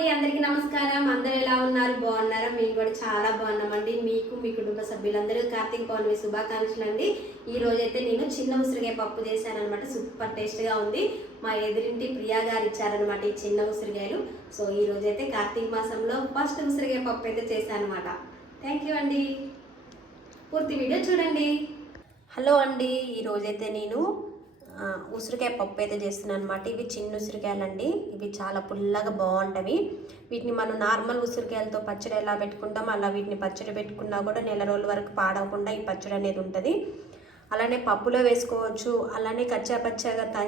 అండి అందరికీ నమస్కారం. అందరు ఎలా ఉన్నారు? బాగున్నారా? మేము కూడా చాలా బాగున్నామండి. మీకు మీ కుటుంబ సభ్యులందరూ కార్తీక పౌర్ణమి శుభాకాంక్షలు అండి. ఈ రోజు అయితే నేను చిన్న ఉసిరికాయ పప్పు చేశాను అనమాట సూపర్ టేస్ట్గా ఉంది. మా ఎదురింటి ప్రియా గారు ఇచ్చారనమాట ఈ చిన్న ఉసిరికాయలు సో ఈ రోజు అయితే కార్తీక మాసంలో ఫస్ట్ ఉసిరికాయ పప్పు అయితే చేశాను అనమాట థ్యాంక్ యూ అండి. పూర్తి వీడియో చూడండి. హలో అండి ఈరోజైతే నేను ఉసిరికాయ పప్పు అయితే చేస్తున్నాను అనమాట ఇవి చిన్న ఉసిరికాయలు అండి ఇవి చాలా పుల్లగా బాగుంటవి. వీటిని మనం నార్మల్ ఉసిరికాయలతో పచ్చడి ఎలా పెట్టుకుంటాం అలా వీటిని పచ్చడి పెట్టుకున్నా కూడా నెల రోజుల వరకు పాడవకుండా ఈ పచ్చడి అనేది ఉంటుంది. అలానే పప్పులో వేసుకోవచ్చు. అలానే కచ్చా పచ్చాగా త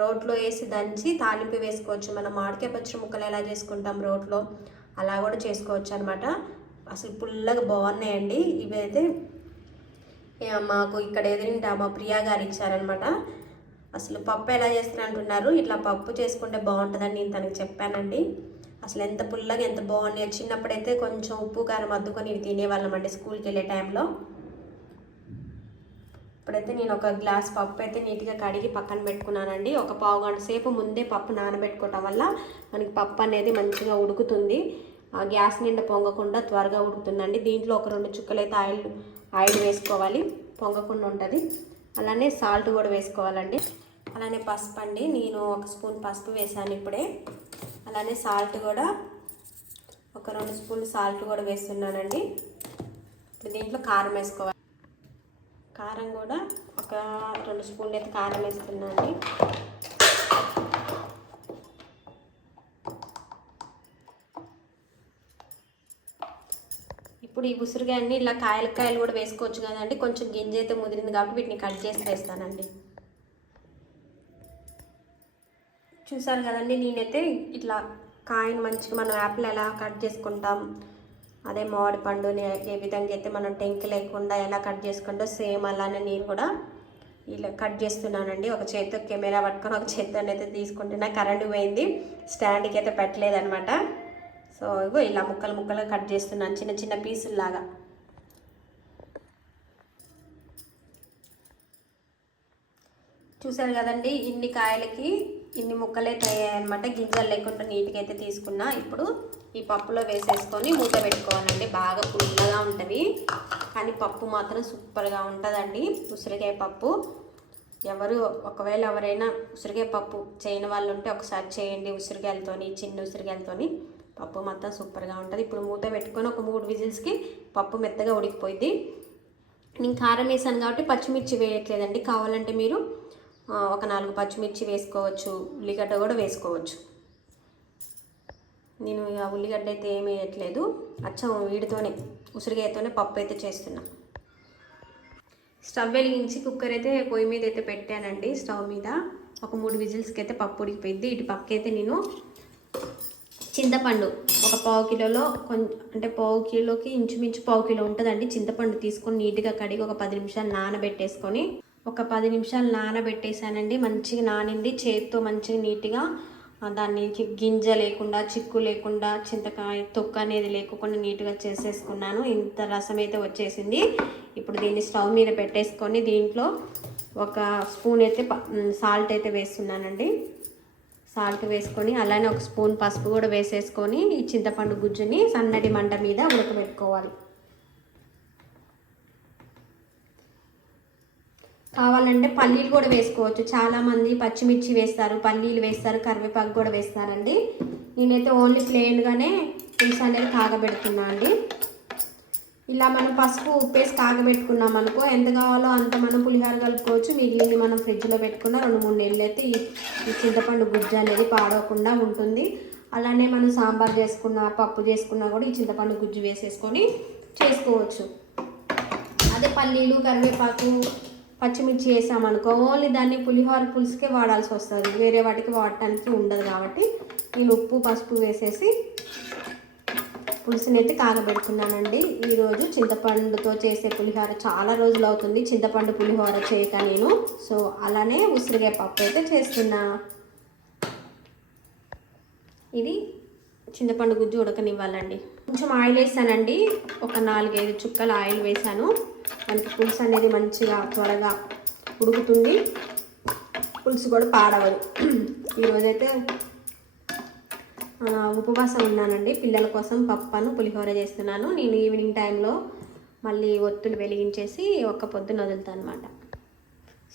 రోట్లో వేసి దంచి తాలింపు వేసుకోవచ్చు. మనం మామిడికాయ పచ్చడి ముక్కలు ఎలా చేసుకుంటాం రోట్లో? అలా కూడా చేసుకోవచ్చు అనమాట అసలు పుల్లగా బాగున్నాయండి. ఇవైతే అయితే మాకు ఇక్కడ ఎదురింటా మా ప్రియా గారు ఇచ్చారనమాట అసలు పప్పు ఎలా చేస్తాను అంటున్నారు. ఇట్లా పప్పు చేసుకుంటే బాగుంటుందని నేను తనకి చెప్పానండి. అసలు ఎంత పుల్లగా ఎంత బాగున్నాయో చిన్నప్పుడైతే కొంచెం ఉప్పు కారం అద్దుకొని ఇవి తినేవాళ్ళం అండి స్కూల్కి వెళ్ళే టైంలో. ఇప్పుడైతే నేను ఒక గ్లాస్ పప్పు అయితే నీట్గా కడిగి పక్కన పెట్టుకున్నానండి. ఒక పావు గంట సేపు ముందే పప్పు నానబెట్టుకోవటం వల్ల మనకి పప్పు అనేది మంచిగా ఉడుకుతుంది. ఆ గ్యాస్ నిండా పొంగకుండా త్వరగా ఉడుకుతుందండి. దీంట్లో ఒక రెండు చుక్కలు అయితే ఆయిల్ ఆయిల్ వేసుకోవాలి. పొంగకుండా ఉంటుంది. అలానే సాల్ట్ కూడా వేసుకోవాలండి. అలానే పసుపు అండి నేను ఒక స్పూన్ పసుపు వేసాను ఇప్పుడే. అలానే సాల్ట్ కూడా ఒక రెండు స్పూన్లు సాల్ట్ కూడా వేస్తున్నానండి. ఇప్పుడు దీంట్లో కారం వేసుకోవాలి. కారం కూడా ఒక రెండు స్పూన్లు అయితే కారం వేస్తున్నానండి. ఇప్పుడు ఈ ఉసిరికాయన్ని ఇలా కాయల కాయలు కూడా వేసుకోవచ్చు కదండి. కొంచెం గింజ అయితే ముదిరింది కాబట్టి వీటిని కట్ చేసి వేస్తానండి. చూసారు కదండి నేనైతే ఇట్లా కాయను మంచిగా మనం యాపిల్ ఎలా కట్ చేసుకుంటాం అదే మామిడి పండుని ఏ విధంగా అయితే మనం టెంక్ లేకుండా ఎలా కట్ చేసుకుంటో సేమ్ అలానే నేను కూడా ఇలా కట్ చేస్తున్నానండి. ఒక చేతితో కెమెరా పట్టుకొని ఒక చేతితో అయితే తీసుకుంటున్నా. కరెంటు పోయింది స్టాండ్కి అయితే పెట్టలేదనమాట సో ఇగో ఇలా ముక్కలు ముక్కలు కట్ చేస్తున్నాను చిన్న చిన్న పీసుల్లాగా. చూసారు కదండి ఇన్ని కాయలకి ఇన్ని ముక్కలే తయ్యాయన్నమాట గింజలు లేకుండా నీట్గా అయితే తీసుకున్నా. ఇప్పుడు ఈ పప్పులో వేసేసుకొని మూత పెట్టుకోవాలండి. బాగా పుల్లగా ఉంటుంది. కానీ పప్పు మాత్రం సూపర్గా ఉంటుందండి. ఉసిరికాయ పప్పు. ఎవరు ఒకవేళ ఎవరైనా ఉసిరికాయ పప్పు చేయని వాళ్ళు ఉంటే ఒకసారి చేయండి ఉసిరికాయలతోని చిన్న ఉసిరికాయలతోని. పప్పు మొత్తం సూపర్గా ఉంటుంది. ఇప్పుడు మూత పెట్టుకొని ఒక మూడు విజిల్స్కి పప్పు మెత్తగా ఉడికిపోయింది నేను కారం వేసాను కాబట్టి పచ్చిమిర్చి వేయట్లేదండి. కావాలంటే మీరు ఒక నాలుగు పచ్చిమిర్చి వేసుకోవచ్చు ఉల్లిగడ్డ కూడా వేసుకోవచ్చు. నేను ఇక ఉల్లిగడ్డ అయితే ఏమి వేయట్లేదు. అచ్చం వీడితోనే ఉసిరికాయతోనే పప్పు అయితే చేస్తున్నా. స్టవ్ వెలిగించి కుక్కర్ అయితే పొయ్యి మీద అయితే పెట్టానండి స్టవ్ మీద. ఒక మూడు విజిల్స్కి అయితే పప్పు ఉడికిపోయింది ఇటు పక్క అయితే నేను చింతపండు ఒక పావు కిలోలో కొంచెం అంటే పావు కిలోకి ఇంచుమించు పావు కిలో ఉంటుందండి. చింతపండు తీసుకొని నీట్గా కడిగి ఒక పది నిమిషాలు నానబెట్టేసుకొని ఒక పది నిమిషాలు నానబెట్టేసానండి మంచిగా నానింది. చేతితో మంచిగా నీట్గా దాన్ని గింజ లేకుండా చిక్కు లేకుండా చింతకాయ తొక్క అనేది లేకుండా నీట్గా చేసేసుకున్నాను. ఇంత రసం అయితే వచ్చేసింది. ఇప్పుడు దీన్ని స్టవ్ మీద పెట్టేసుకొని దీంట్లో ఒక స్పూన్ అయితే సాల్ట్ అయితే వేస్తున్నానండి. సాల్ట్ వేసుకొని అలానే ఒక స్పూన్ పసుపు కూడా వేసేసుకొని ఈ చింతపండు గుజ్జుని సన్నటి మంట మీద ఉడకబెట్టుకోవాలి. కావాలంటే పల్లీలు కూడా వేసుకోవచ్చు. చాలామంది పచ్చిమిర్చి వేస్తారు పల్లీలు వేస్తారు కరివేపాకు కూడా వేస్తారండి. నేనైతే ఓన్లీ ప్లెయిన్గానే పులుసు అనేది కాగబెడుతున్నా అండి. ఇలా మనం పసుపు ఉప్పేసి కాగబెట్టుకున్నాం అనుకో ఎంత కావాలో అంత మనం పులిహోర కలుపుకోవచ్చు. మిగిలింది మనం ఫ్రిడ్జ్లో పెట్టుకున్న రెండు మూడు నెలలు అయితే ఈ చింతపండు గుజ్జు అనేది పాడవకుండా ఉంటుంది. అలానే మనం సాంబార్ చేసుకున్నా పప్పు చేసుకున్నా కూడా ఈ చింతపండు గుజ్జు వేసేసుకొని చేసుకోవచ్చు. అదే పల్లీలు కరివేపాకు పచ్చిమిర్చి వేసామనుకో ఓన్లీ దాన్ని పులిహోర పులుసుకే వాడాల్సి వస్తుంది. వేరే వాటికి వాడటానికి ఉండదు కాబట్టి నేను ఉప్పు పసుపు వేసేసి పులుసునైతే కాగబెడుతున్నానండి. ఈరోజు చింతపండుతో చేసే పులిహోర చాలా రోజులు అవుతుంది. చింతపండు పులిహోర చేయక నేను. సో అలానే ఉసిరికాయ పప్పు అయితే చేస్తున్నా. ఇది చింతపండు గుజ్జు ఉడకనివ్వాలండి. కొంచెం ఆయిల్ వేసానండి. ఒక నాలుగైదు చుక్కల ఆయిల్ వేసాను. మనకి పులుసు అనేది మంచిగా త్వరగా ఉడుకుతుంది. పులుసు కూడా పాడవదు. ఈరోజైతే ఉపవాసం ఉన్నానండి. పిల్లల కోసం పప్పను పులిహోర చేస్తున్నాను. నేను ఈవినింగ్ టైంలో మళ్ళీ ఒత్తులు వెలిగించేసి ఒక్క పొద్దున వదులుతాను అనమాట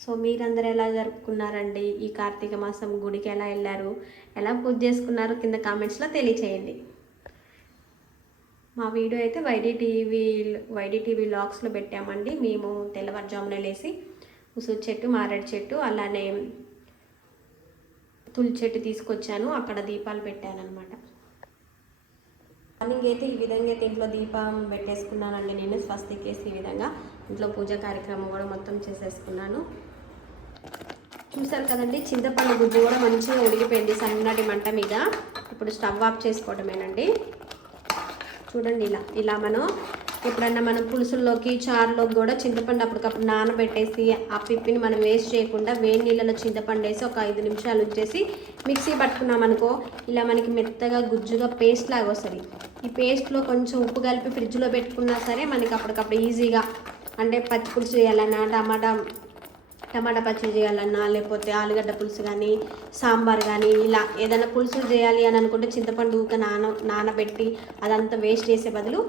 సో మీరందరూ ఎలా జరుపుకున్నారండి? ఈ కార్తీక మాసం గుడికి ఎలా వెళ్ళారు? ఎలా పూజ చేసుకున్నారు? కింద కామెంట్స్లో తెలియచేయండి. మా వీడియో అయితే వైడీటీవీ వైడీటీవీ లాక్స్లో పెట్టామండి. మేము తెల్లవారుజామున లేసి ఉసూరు చెట్టు మారేడు చెట్టు అలానే తులి చెట్టు తీసుకొచ్చాను. అక్కడ దీపాలు పెట్టాను అనమాట మార్నింగ్ అయితే ఈ విధంగా అయితే ఇంట్లో దీపం పెట్టేసుకున్నానండి. నేను స్వస్తికేసి ఈ విధంగా. ఇంట్లో పూజ కార్యక్రమం కూడా మొత్తం చేసేసుకున్నాను. చూసారు కదండి చింతపండు గుజ్జు కూడా మంచిగా ఉడికిపోయింది సన్నటి మంట మీద. ఇప్పుడు స్టవ్ ఆఫ్ చేసుకోవటమేనండి. చూడండి ఇలా ఇలా మనం ఎప్పుడన్నా మనం పులుసుల్లోకి చారులోకి కూడా చింతపండు అప్పటికప్పుడు నానబెట్టేసి ఆ పిప్పిని మనం వేస్ట్ చేయకుండా వేడి నీళ్ళలో చింతపండు వేసి ఒక ఐదు నిమిషాలు ఉంచేసి మిక్సీ పట్టుకున్నాం అనుకో ఇలా మనకి మెత్తగా గుజ్జుగా పేస్ట్ లాగా వస్తుంది. ఈ పేస్ట్లో కొంచెం ఉప్పు కలిపి ఫ్రిడ్జ్లో పెట్టుకున్నా సరే మనకి అప్పటికప్పుడు ఈజీగా అంటే పచ్చి పులుసు చేయాలన్నా టమాటా టమాటా పచ్చడి చేయాలన్నా లేకపోతే ఆలుగడ్డ పులుసు కానీ సాంబార్ కానీ ఇలా ఏదైనా పులుసు చేయాలి అని అనుకుంటే చింతపండు ఊక నాన నానబెట్టి అదంతా వేస్ట్ చేసే బదులు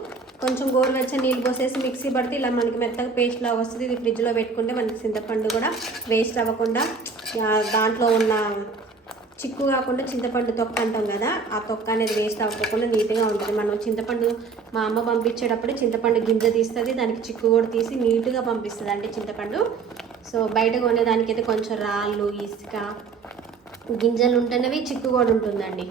కొంచెం గోరువెచ్చని నీళ్ళు పోసేసి మిక్సీ పడితే ఇలా మనకి మెత్తగా పేస్ట్ లాగా వస్తుంది. ఇది ఫ్రిడ్జ్లో పెట్టుకుంటే మనకి చింతపండు కూడా వేస్ట్ అవ్వకుండా దాంట్లో ఉన్న చిక్కు కాకుండా చింతపండు తొక్క అంటాం కదా ఆ తొక్క అనేది వేస్ట్ అవ్వకుండా నీట్గా ఉంటుంది. మనం చింతపండు మా అమ్మ పంపించేటప్పుడే చింతపండు గింజ తీస్తుంది దానికి చిక్కు కూడా తీసి నీట్గా పంపిస్తుంది అంటే చింతపండు. సో బయట కొనేదానికైతే కొంచెం రాళ్ళు ఇసుక గింజలు ఉంటున్నవి చిక్కు కూడా ఉంటుందండి.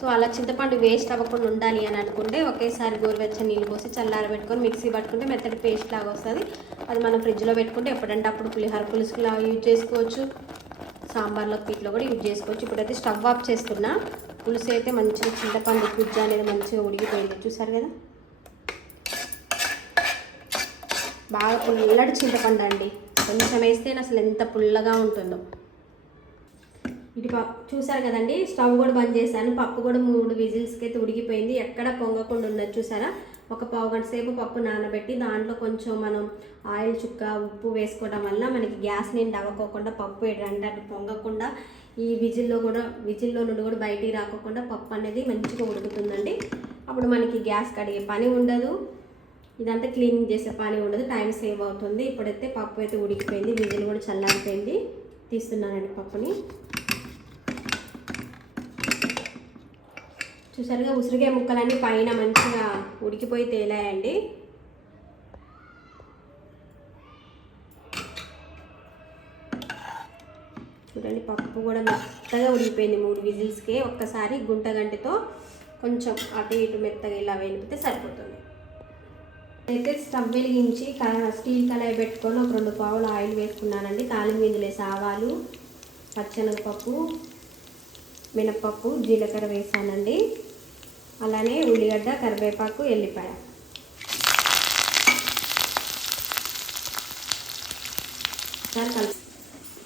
సో అలా చింతపండు వేస్ట్ అవ్వకుండా ఉండాలి అని అనుకుంటే ఒకేసారి గోరువెచ్చని నీళ్ళు పోసి చల్లారబెట్టుకొని మిక్సీ పట్టుకుంటే మెత్తటి పేస్ట్ లాగా వస్తుంది. అది మనం ఫ్రిడ్జ్లో పెట్టుకుంటే ఎప్పుడంటే అప్పుడు పులిహోర పులుసులా యూజ్ చేసుకోవచ్చు. సాంబార్లో పీట్లో కూడా యూజ్ చేసుకోవచ్చు. ఇప్పుడైతే స్టవ్ ఆఫ్ చేస్తున్నా. పులుసు అయితే మంచిగా చింతపండు గుజ్జు అనేది మంచిగా ఉడికిపోయింది. చూసారు కదా? బాగా పుల్లటి చింతపండు అండి. కొంచెం వేస్తే అసలు ఎంత పుల్లగా ఉంటుందో. ఇటు ప- చూసారు కదండి? స్టవ్ కూడా బంద్ చేశాను. పప్పు కూడా మూడు విజిల్స్కి అయితే ఉడికిపోయింది. ఎక్కడ పొంగకుండా ఉన్నది చూసారా? ఒక పావు గంట సేపు పప్పు నానబెట్టి దాంట్లో కొంచెం మనం ఆయిల్ చుక్క ఉప్పు వేసుకోవడం వల్ల మనకి గ్యాస్ నిండి అవ్వకోకుండా పప్పు ఏంటంటే అటు పొంగకుండా ఈ విజిల్లో కూడా విజిల్లో నుండి కూడా బయటికి రాకోకుండా పప్పు అనేది మంచిగా ఉడుకుతుందండి. అప్పుడు మనకి గ్యాస్ కడిగే పని ఉండదు. ఇదంతా క్లీనింగ్ చేసే పని ఉండదు. టైం సేవ్ అవుతుంది. ఇప్పుడైతే పప్పు అయితే ఉడికిపోయింది. విజిల్ కూడా చల్లారిపోయింది. తీస్తున్నానండి పప్పుని. చూసారుగా ఉసిరికాయ ముక్కలన్నీ పైన మంచిగా ఉడికిపోయి తేలాయండి. చూడండి పప్పు కూడా మెత్తగా ఉడికిపోయింది మూడు విజిల్స్కి. ఒక్కసారి గుంట గంటతో కొంచెం అటు ఇటు మెత్తగా ఇలా వేలిపితే సరిపోతుంది. అయితే స్టవ్ వెలిగించి స్టీల్ కళాయి పెట్టుకొని ఒక రెండు పావులు ఆయిల్ వేసుకున్నానండి. తాలింపు గింజలు ఆవాలు పచ్చనగపప్పు మినప్పప్పు జీలకర్ర వేసానండి. అలానే ఉల్లిగడ్డ కరివేపాకు ఎల్లిపాయ.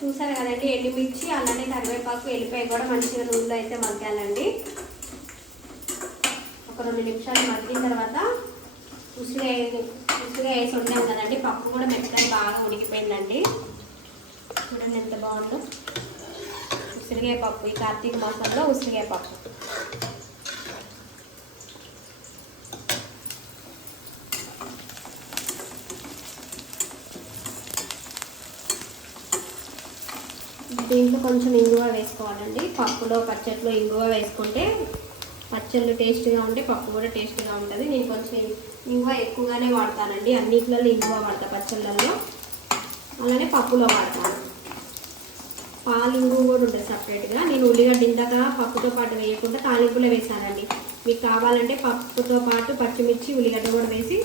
చూసారు కదండి ఎండుమిర్చి అలానే కరివేపాకు ఎల్లిపాయ కూడా మంచిగా నూనెలో అయితే మగ్గాలండి. ఒక రెండు నిమిషాలు మగ్గిన తర్వాత ఉసిరి ఉసిరిగా వేసి ఉంటాం కదండి పప్పు కూడా మెత్తగా బాగా ఉడికిపోయిందండి. చూడండి ఎంత బాగుందో. ఉసిరిగాయ పప్పు ఈ కార్తీక మాసంలో ఉసిరిగాయ పప్పు. దీంట్లో కొంచెం ఇంగువ వేసుకోవాలండి. పప్పులో పచ్చట్లో ఇంగువ వేసుకుంటే పచ్చళ్ళు టేస్ట్గా ఉంటే పప్పు కూడా టేస్ట్గా ఉంటుంది. నేను కొంచెం ఇంగువ ఎక్కువగానే వాడతానండి. అన్నిట్లలో ఇంగువ వాడతా పచ్చళ్ళల్లో. అలానే పప్పులో వాడతాను. పాలు ఇంగువ కూడా ఉంటుంది సపరేట్గా. నేను ఉల్లిగడ్డ ఇందాక పప్పుతో పాటు వేయకుండా తాలింపులో వేసానండి మీకు కావాలంటే పప్పుతో పాటు పచ్చిమిర్చి ఉల్లిగడ్డ కూడా వేసి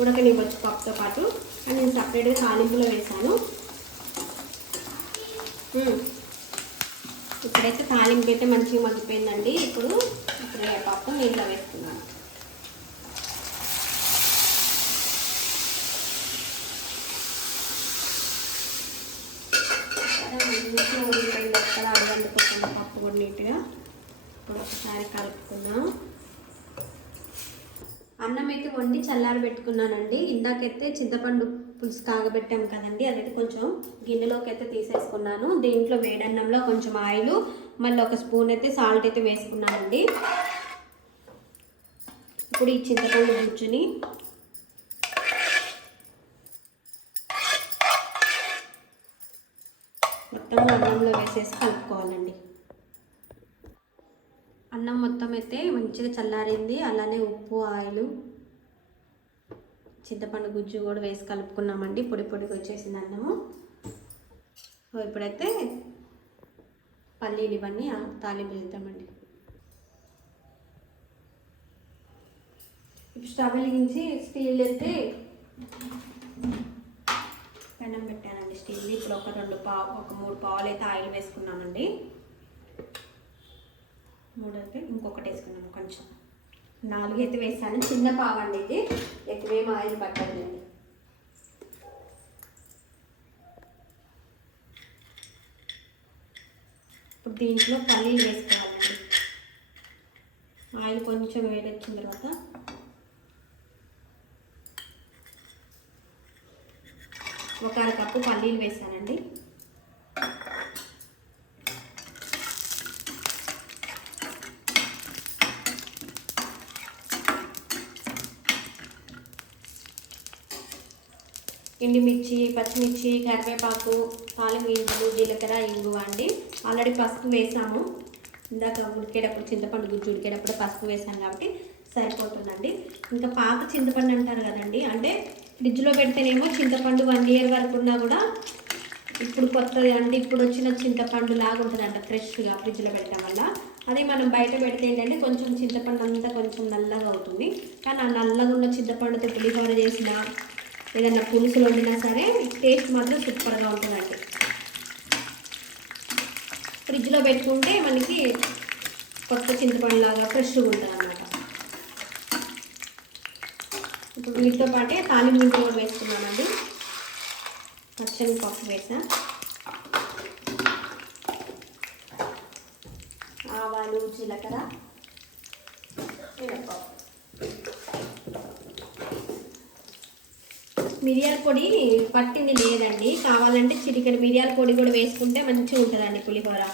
ఉడకనివ్వచ్చు పప్పుతో పాటు. అండ్ నేను సపరేట్గా తాలింపులో వేసాను ఇప్పుడైతే తాలింపు అయితే మంచిగా మగ్గిపోయిందండి. ఇప్పుడు ఇప్పుడు పప్పు నీళ్ళలో వేస్తున్నాను సరే, మంచిగా ఉడికిపోయింది. ఎక్కడ అడగంటుకోకుండా పప్పు కూడా నీట్గా. ఇప్పుడు ఒకసారి కలుపుకుందాం. అన్నం అయితే వండి చల్లారి పెట్టుకున్నానండి ఇందాకైతే చింతపండు పులుసు కాగబెట్టాం కదండి అదైతే కొంచెం గిన్నెలోకి అయితే తీసేసుకున్నాను. దీంట్లో వేడన్నంలో కొంచెం ఆయిల్ మళ్ళీ ఒక స్పూన్ అయితే సాల్ట్ అయితే వేసుకున్నానండి. ఇప్పుడు ఈ చింతపండు గుజ్జుని మొత్తం అన్నంలో వేసేసి కలుపుకోవాలండి. అన్నం మొత్తం అయితే మంచిగా చల్లారింది అలానే ఉప్పు ఆయిల్ చింతపండు గుజ్జు కూడా వేసి కలుపుకున్నామండి. పొడి పొడిగా వచ్చేసింది అన్నము. సో ఇప్పుడైతే పల్లీలు ఇవన్నీ తాలింపు చేద్దామండి. ఇప్పుడు స్టవ్ వెలిగించి స్టీల్ అయితే పెనం పెట్టానండి స్టీల్ ఇప్పుడు ఒక రెండు పావు ఒక మూడు పావులు అయితే ఆయిల్ వేసుకున్నామండి. మూడు అయితే ఇంకొకటి వేసుకున్నాము కొంచెం. నాలుగు అయితే వేసాను. చిన్న పావ అండి ఇది ఎక్కువేం ఆయిల్ పట్టదండి ఇప్పుడు దీంట్లో పల్లీలు వేసుకోవాలండి. ఆయిల్ కొంచెం వేడొచ్చిన తర్వాత ఒక అర కప్పు పల్లీలు వేసానండి. ఎండుమిర్చి పచ్చిమిర్చి కరివేపాకు పాలు గింజలు జీలకర్ర ఇంగువ అండి. ఆల్రెడీ పసుపు వేసాము. ఇందాక ఉడికేటప్పుడు చింతపండు గుజ్జు ఉడికేటప్పుడు పసుపు వేసాం కాబట్టి సరిపోతుందండి. ఇంకా పాత చింతపండు అంటారు కదండి అంటే ఫ్రిడ్జ్లో పెడితేనేమో చింతపండు వన్ ఇయర్ వరకు ఉన్నా కూడా ఇప్పుడు కొత్తది అంటే ఇప్పుడు వచ్చిన చింతపండు లాగా ఉంటుందంట ఫ్రెష్గా ఫ్రిడ్జ్లో పెట్టడం వల్ల. అదే మనం బయట పెడితే ఏంటంటే కొంచెం చింతపండు అంతా కొంచెం నల్లగా అవుతుంది. కానీ ఆ నల్లగా ఉన్న చింతపండుతో పులిహోర చేసిన ఏదన్నా పులుసులు వండినా సరే టేస్ట్ మాత్రం సూపర్గా ఉంటుందండి. ఫ్రిడ్జ్లో పెట్టుకుంటే మనకి కొత్త చింతపండు లాగా ఫ్రెష్గా ఉంటుంది అన్నమాట ఇప్పుడు వీటితో పాటే తాలింపు కూడా వేసుకున్నానండి పచ్చని పప్పు వేసా. ఆవాలు జీలకర్ర మిరియాల పొడి పట్టింది లేదండి. కావాలంటే చిటికెడు మిరియాల పొడి కూడా వేసుకుంటే మంచిగా ఉంటుందండి పులిహోర.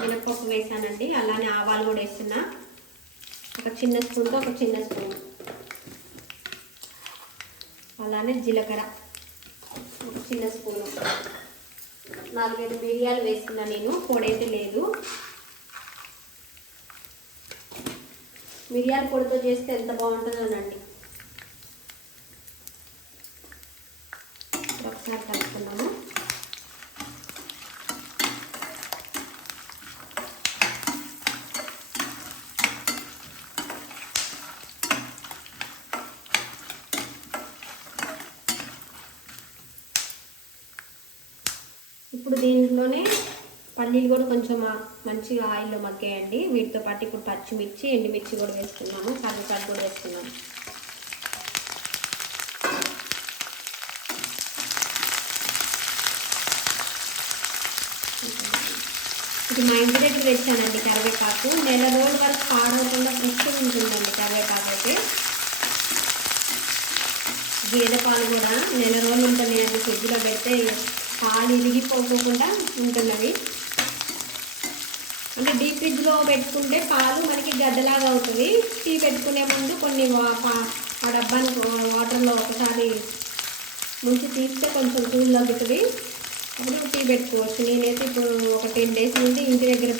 మినపప్పు వేసానండి. అలానే ఆవాలు కూడా వేస్తున్నా. ఒక చిన్న స్పూన్తో ఒక చిన్న స్పూన్. అలానే జీలకర్ర. ఒక చిన్న స్పూను. నాలుగైదు మిరియాలు వేస్తున్నా నేను. పొడైతే లేదు. మిరియాల పొడితో చేస్తే ఎంత బాగుంటుందోనండి ఒకసారి కలుపుకున్నాము ఇప్పుడు దీంట్లోనే పల్లీలు కూడా కొంచెం మంచిగా ఆయిల్లో మగ్గాయండి. వీటితో పాటు ఇప్పుడు పచ్చిమిర్చి ఎండుమిర్చి కూడా వేసుకున్నాము. కరివేపాకు కూడా వేసుకున్నాము. ఇది మా ఇంటి దగ్గర తెచ్చానండి కరివేపాకు. నెల రోజుల వరకు పాడవకుండా ఫ్రెష్గా ఉంటుందండి కరివేపాకు అయితే. గేదె పాలు కూడా నెల రోజులు ఉంటుంది అండి ఫ్రిడ్జ్లో పెడితే పాలు ఇరిగిపోకుండా ఉంటున్నది ఫ్రిడ్జ్లో పెట్టుకుంటే పాలు మనకి గడ్డలాగా అవుతుంది. టీ పెట్టుకునే ముందు కొన్ని వా- ఆ డబ్బాని వాటర్లో ఒకసారి ముంచి తీస్తే కొంచెం కూల్ తగ్గుతుంది అప్పుడు టీ పెట్టుకోవచ్చు. నేనైతే ఇప్పుడు ఒక టెన్ డేస్ నుండి ఇంటి దగ్గర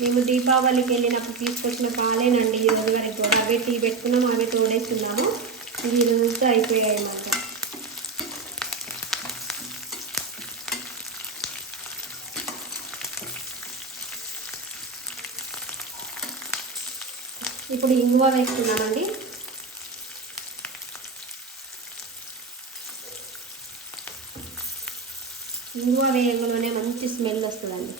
మేము దీపావళికి వెళ్ళినప్పుడు తీసుకొచ్చిన పాలేనండి. ఈరోజు వరకు కూడా అవే టీ పెట్టుకున్నాము అవే తోడేస్తున్నాము. ఈ రోజుతో అయిపోయాయి అన్నమాట. ఇప్పుడు ఇంగువ వేస్తున్నామండి ఇంగువ వేయగానే మంచి స్మెల్ వస్తుందండి.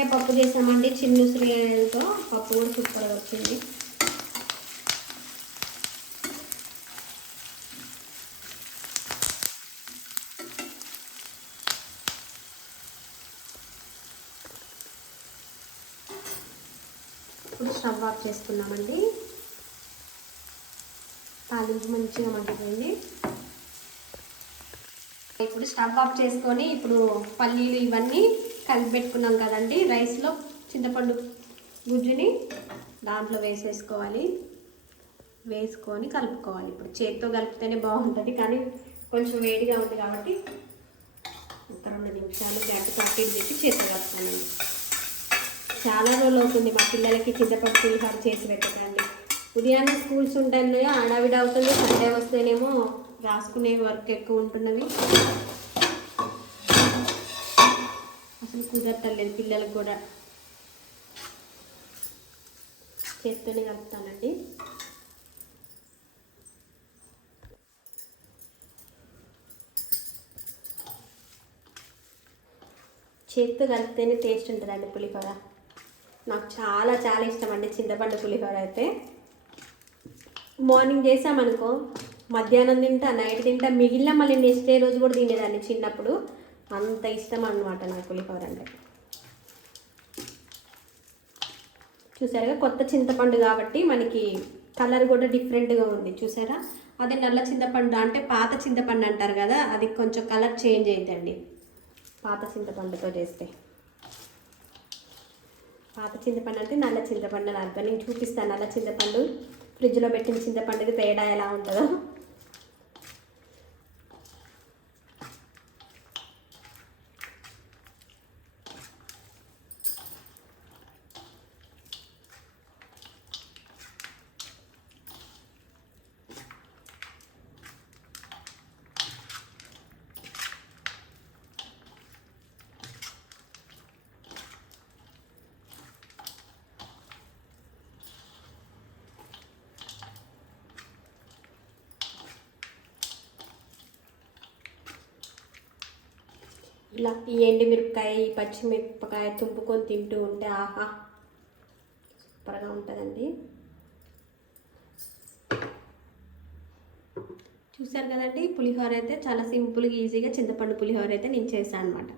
ఇందాక ఉసిరికాయ పప్పు చేసామండి చిన్న ఉసిరికాయలతో పప్పు కూడా సూపర్గా వచ్చింది. ఇప్పుడు స్టవ్ ఆఫ్ చేసుకున్నామండి. తాలింపు మంచిగా మగ్గిపోయింది. ఇప్పుడు స్టవ్ ఆఫ్ చేసుకొని ఇప్పుడు పల్లీలు ఇవన్నీ కలిపి పెట్టుకున్నాం కదండి. రైస్లో చింతపండు గుజ్జుని దాంట్లో వేసేసుకోవాలి. వేసుకొని కలుపుకోవాలి. ఇప్పుడు చేతితో కలిపితేనే బాగుంటుంది కానీ కొంచెం వేడిగా ఉంది కాబట్టి ఒక రెండు నిమిషాలు గ్యాస్ కాపీ పెట్టి చేతితో కలుపుకోనండి చాలా రోజులు అవుతుంది మా పిల్లలకి చింతపండు పులిహోర చేసి పెట్టకండి. ఉదయాన్నే స్కూల్స్ ఉంటాయి హడావిడి అవుతుంది సండే వస్తేనేమో రాసుకునే వర్క్ ఎక్కువ ఉంటున్నది. అసలు కుదరటలేదు పిల్లలకు కూడా. చేత్తోనే కలుపుతానండి. చేత్తో కలిపితేనే టేస్ట్ ఉంటుందండి పులిహోర. నాకు చాలా చాలా ఇష్టం అండి చింతపండు పులిహోర అయితే. మార్నింగ్ చేసామనుకో మధ్యాహ్నం తింటా నైట్ తింటా మిగిలిన మళ్ళీ నెక్స్ట్ డే రోజు కూడా తినేదాన్ని చిన్నప్పుడు. అంత ఇష్టం అన్నమాట నాకు పులిహోర అంటే. చూసారుగా? కొత్త చింతపండు కాబట్టి మనకి కలర్ కూడా డిఫరెంట్గా ఉంది. చూసారా? అదే నల్ల చింతపండు అంటే పాత చింతపండు అంటారు కదా అది కొంచెం కలర్ చేంజ్ అవుతుందండి పాత చింతపండుతో చేస్తే. పాత చింతపండు అంటే నల్ల చింతపండు అని అర్థం. నేను చూపిస్తాను నల్ల చింతపండు. ఫ్రిడ్జ్లో పెట్టిన చింతపండుకి తేడా ఎలా ఉంటుందో. ఇలా ఈ ఎండుమిరపకాయ ఈ పచ్చిమిరపకాయ తుంపుకొని తింటూ ఉంటే ఆహా సూపర్గా ఉంటుందండి. చూసారు కదండి పులిహోర అయితే చాలా సింపుల్గా ఈజీగా చింతపండు పులిహోర అయితే నేను చేశాను అనమాట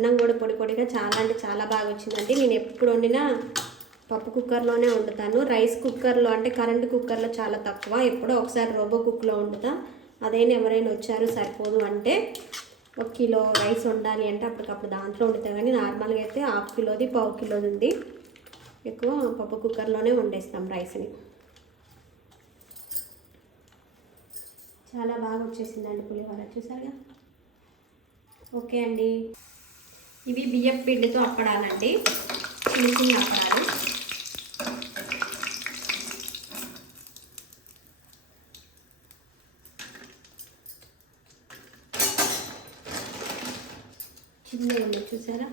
అన్నం కూడా పొడి పొడిగా చాలా అంటే చాలా బాగా వచ్చిందండి. నేను ఎప్పుడు వండినా పప్పు కుక్కర్లోనే వండుతాను. రైస్ కుక్కర్లో అంటే కరెంట్ కుక్కర్లో చాలా తక్కువ. ఎప్పుడో ఒకసారి రోబో కుక్లో వండుతా. అదైనా ఎవరైనా వచ్చారు సరిపోదు అంటే ఒక కిలో రైస్ వండాలి అంటే అప్పటికప్పుడు దాంట్లో వండుతా. కానీ నార్మల్గా అయితే హాఫ్ కిలోది పావు కిలోది ఉంది. ఎక్కువ పప్పు కుక్కర్లోనే వండేస్తాం రైస్ని. చాలా బాగా వచ్చేసిందండి పులిహోర. చూసారుగా? ఓకే అండి. ఇవి బియ్యం పిండితో అప్పడాలండి. చిన్న చిన్న అప్పడాలు. చిన్నగా ఉంది చూసారా?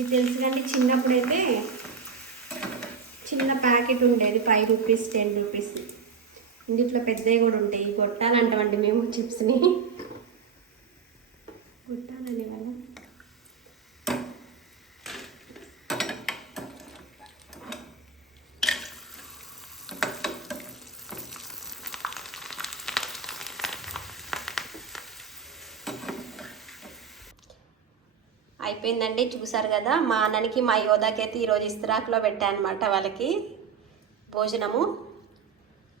ఇది తెలుసు కానీ చిన్నప్పుడైతే చిన్న ప్యాకెట్ ఉండేది ఫైవ్ రూపీస్ టెన్ రూపీస్ ఇందుట్లో పెద్దవి కూడా ఉంటాయి. కొట్టాలంటామండి మేము చిప్స్ని కొట్టాలని వాళ్ళ అయిపోయిందండి చూసారు కదా? మా అన్ననికి మా యోధాకి అయితే ఈరోజు ఇస్త్రాకులో పెట్టానమాట వాళ్ళకి. భోజనము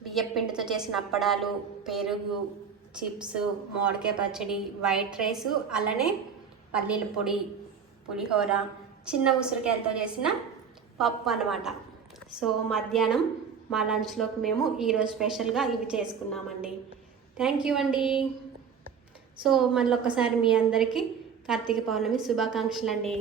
బియ్యం పిండితో చేసిన అప్పడాలు పెరుగు చిప్స్ మామిడికాయ పచ్చడి వైట్ రైస్ అలానే పల్లీల పొడి పులిహోర చిన్న ఉసిరికాయలతో చేసిన పప్పు అనమాట సో మధ్యాహ్నం మా లంచ్లోకి మేము ఈరోజు స్పెషల్గా ఇవి చేసుకున్నామండి. థ్యాంక్ యూ అండి. సో మళ్ళీ ఒక్కసారి మీ అందరికీ కార్తీక పౌర్ణమి శుభాకాంక్షలు అండి